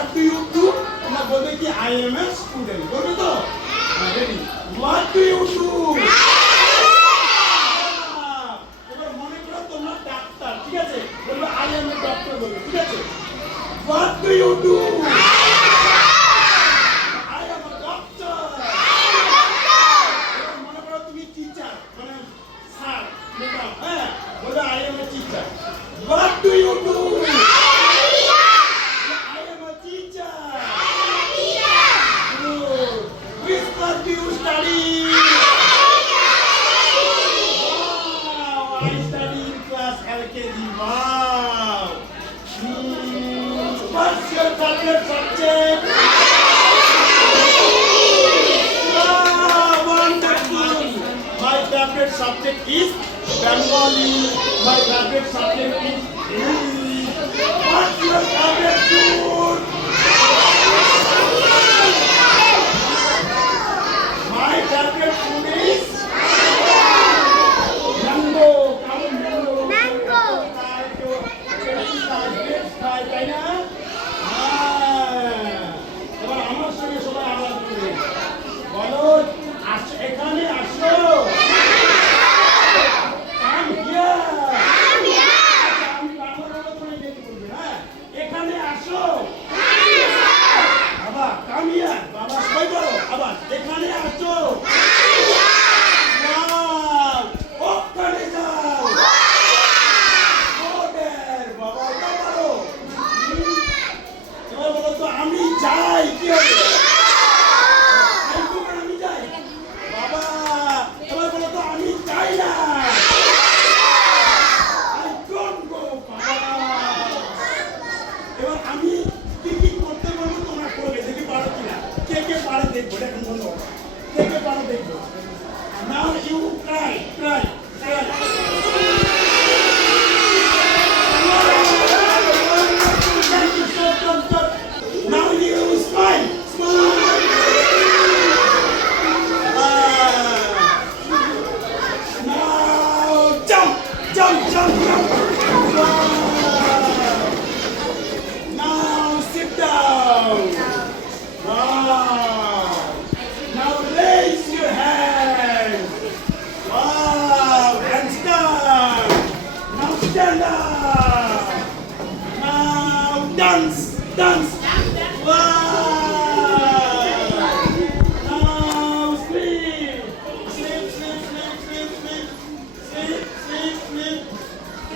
What do you do? না বলবে কি I am a student. বলবে তো? Ready? What do you do? এবার মনে করো তোমরা ডাক্তার, ঠিক আছে? বলবে I am a doctor বলবে, ঠিক আছে? What do you do? I am a doctor. এবার মনে করো তুমি টিচার, মানে স্যার, ম্যাডাম, হ্যাঁ? বলবে I am a teacher. What do you do? What's your favorite subject? Wow, wonderful. My favorite subject is Bengali. My favorite subject is English. What's your favorite food? My favorite food is mango. Mango. তাই না? এবার আমার সঙ্গে সবাই আওয়াজ করে বলো, আসো, এখানে আসো। Come here. আমি বাংলা বলবো, তুমি ইংরেজি বলবে, হ্যাঁ? এখানে আসো। আবার come here. বাবা সবাই বলো, আবার এখানে আসো। Wow, ওখানে যাও। আমি যাই, কি হবে? আমি যাই বাবা, এবার বলো তো আমি যাই না। I don't go, বাবা। এবার আমি কি কি করতে বলবো তোমরা করবে, দেখি পারো কিনা। কে কে পারো দেখবো, দেখুন বলো, কে কে পারো দেখবো। Now you try. Now you smile. Now jump. Now sit down. Wow. Now raise your hand. Wow, hands down. Now stand up. Now dance. Now sleep.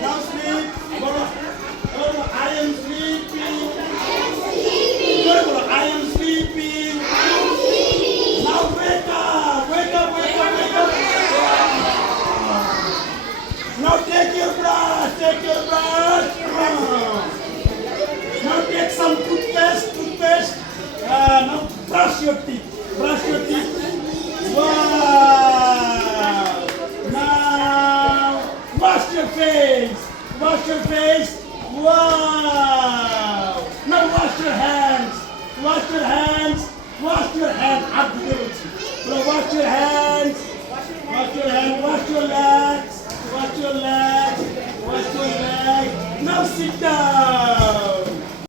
Now sleep. I am sleeping. I am sleeping. Now wake up. Now take your brush. Now take some toothpaste. Now brush your teeth. Wow. Now wash your face. Wow. Now wash your hands. Wash your hands. Wash your hands. Wash your hands.